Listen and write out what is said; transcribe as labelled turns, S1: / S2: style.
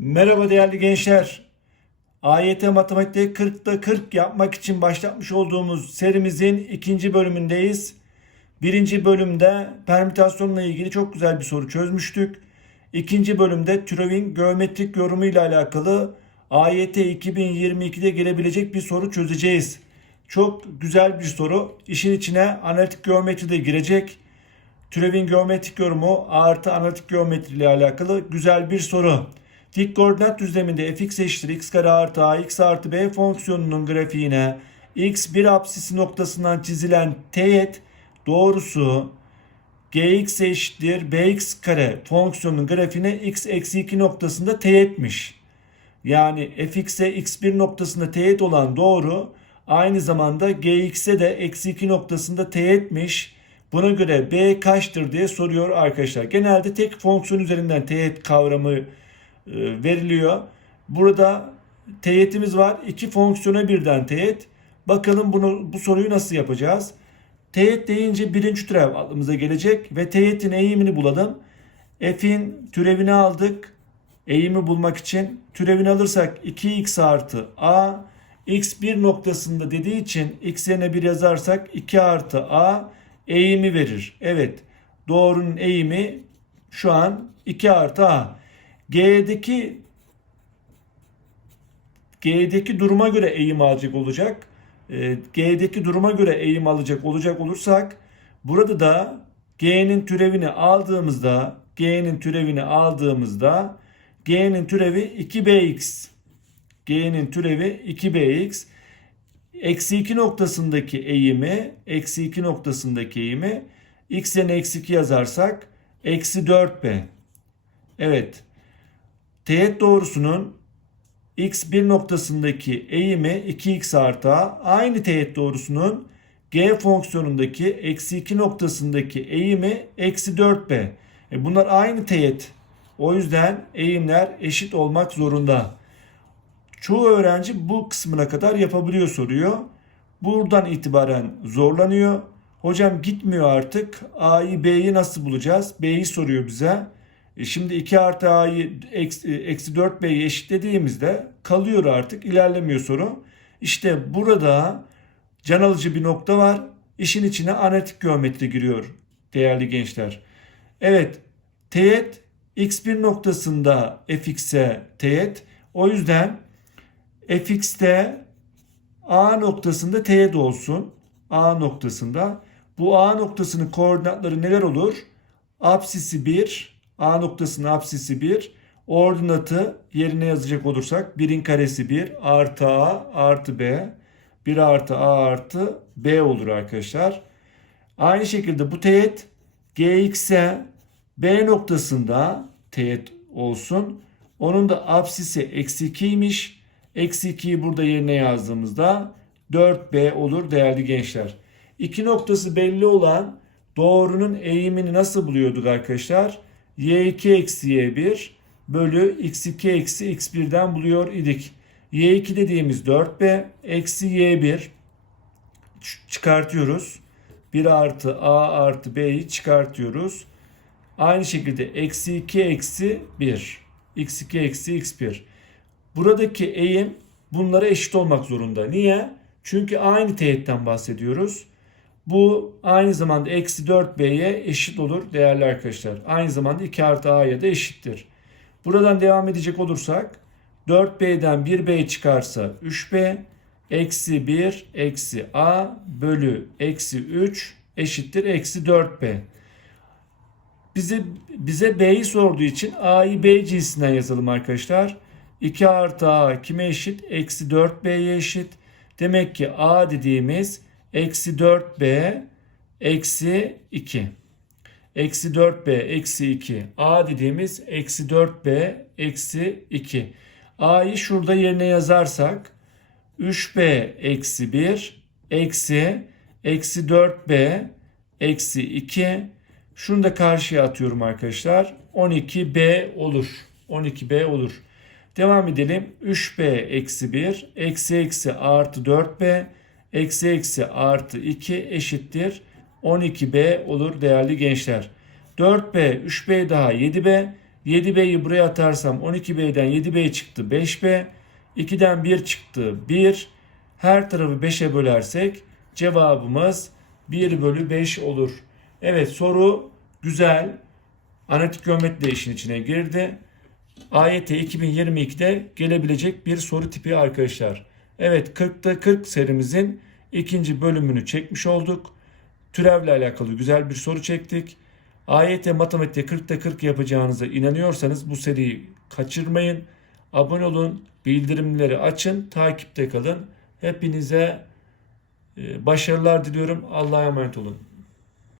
S1: Merhaba değerli gençler. AYT Matematik'te 40'ta 40 yapmak için başlatmış olduğumuz serimizin ikinci bölümündeyiz. Birinci bölümde permütasyonla ilgili çok güzel bir soru çözmüştük. İkinci bölümde türevin geometrik yorumu ile alakalı AYT 2022'de gelebilecek bir soru çözeceğiz. Çok güzel bir soru. İşin içine analitik geometri de girecek. Türevin geometrik yorumu artı analitik geometri ile alakalı güzel bir soru. Dik koordinat düzleminde fx eşittir x kare artı a x artı b fonksiyonunun grafiğine x bir apsisi noktasından çizilen teğet doğrusu gx eşittir bx kare fonksiyonunun grafiğine x eksi 2 noktasında teğetmiş. Yani fx'e x1 noktasında teğet olan doğru aynı zamanda gx'e de eksi 2 noktasında teğetmiş. Buna göre b kaçtır diye soruyor arkadaşlar. Genelde tek fonksiyon üzerinden teğet kavramı veriliyor. Burada teğetimiz var. İki fonksiyona birden teğet. Bakalım bunu bu soruyu nasıl yapacağız? Teğet deyince birinci türev aklımıza gelecek ve teğetin eğimini bulalım. F'in türevini aldık. Eğimi bulmak için türevini alırsak 2x artı a x1 noktasında dediği için x yerine 1 yazarsak 2 artı a eğimi verir. Evet doğrunun eğimi şu an 2 artı a. G'deki G'deki duruma göre eğim alacak olacak. E, G'deki duruma göre eğim alacak olacak olursak burada da G'nin türevini aldığımızda G'nin türevini aldığımızda G'nin türevi 2bx G'nin türevi 2bx eksi 2 noktasındaki eğimi eksi 2 noktasındaki eğimi x yerine eksi 2 yazarsak eksi 4b. Evet. Teğet doğrusunun x1 noktasındaki eğimi 2x artı a aynı teğet doğrusunun g fonksiyonundaki eksi 2 noktasındaki eğimi eksi 4b. E bunlar aynı teğet. O yüzden eğimler eşit olmak zorunda. Çoğu öğrenci bu kısmına kadar yapabiliyor soruyor. Buradan itibaren zorlanıyor. Hocam gitmiyor artık. A'yı B'yi nasıl bulacağız? B'yi soruyor bize. E şimdi 2 artı A'yı eksi, eksi 4B'yi eşitlediğimizde kalıyor artık. ilerlemiyor soru. İşte burada can alıcı bir nokta var. İşin içine analitik geometri giriyor değerli gençler. Evet teğet x1 noktasında fx'e teğet. O yüzden fx'te a noktasında teğet olsun. A noktasında. Bu A noktasının koordinatları neler olur? Apsisi 1, A noktasının apsisi 1. Ordinatı yerine yazacak olursak 1'in karesi 1 artı A artı B. 1 artı A artı B olur arkadaşlar. Aynı şekilde bu teğet GX'e B noktasında teğet olsun. Onun da apsisi eksi 2'ymiş. Eksi 2'yi burada yerine yazdığımızda 4B olur değerli gençler. İki noktası belli olan doğrunun eğimini nasıl buluyorduk arkadaşlar? Y2 eksi Y1 bölü X2 eksi X1'den buluyor idik. Y2 dediğimiz 4B eksi Y1 çıkartıyoruz. 1 artı A artı B'yi çıkartıyoruz. Aynı şekilde eksi 2 eksi 1. X2 eksi X1. Buradaki eğim bunlara eşit olmak zorunda. Niye? Çünkü aynı teğetten bahsediyoruz. Bu aynı zamanda eksi 4b'ye eşit olur değerli arkadaşlar. Aynı zamanda 2 artı a'ya da eşittir. Buradan devam edecek olursak 4b'den 1b çıkarsa 3b eksi 1 eksi a bölü eksi 3 eşittir eksi 4b. Bize, bize b'yi sorduğu için a'yı b cinsinden yazalım arkadaşlar. 2 artı a kime eşit? Eksi 4b'ye eşit. Demek ki a dediğimiz eksi 4b eksi 2. Eksi 4b eksi 2. a dediğimiz eksi 4b eksi 2. a'yı şurada yerine yazarsak 3b eksi 1 eksi eksi 4b eksi 2. Şunu da karşıya atıyorum arkadaşlar. 12b olur. 12b olur. Devam edelim. 3b eksi 1 eksi eksi artı 4b eksi eksi artı 2 eşittir 12b olur değerli gençler. 4b 3b daha 7b 7B'yi buraya atarsam 12B'den 7B çıktı 5B. 2'den 1 çıktı 1. Her tarafı 5'e bölersek cevabımız 1 bölü 5 olur. Evet soru güzel. Analitik geometri de işin içine girdi. AYT 2022'de gelebilecek bir soru tipi arkadaşlar. Evet 40'ta 40 serimizin ikinci bölümünü çekmiş olduk. Türevle alakalı güzel bir soru çektik. AYT matematikte 40'ta 40 yapacağınıza inanıyorsanız bu seriyi kaçırmayın. Abone olun, bildirimleri açın, takipte kalın. Hepinize e, başarılar diliyorum. Allah'a emanet olun.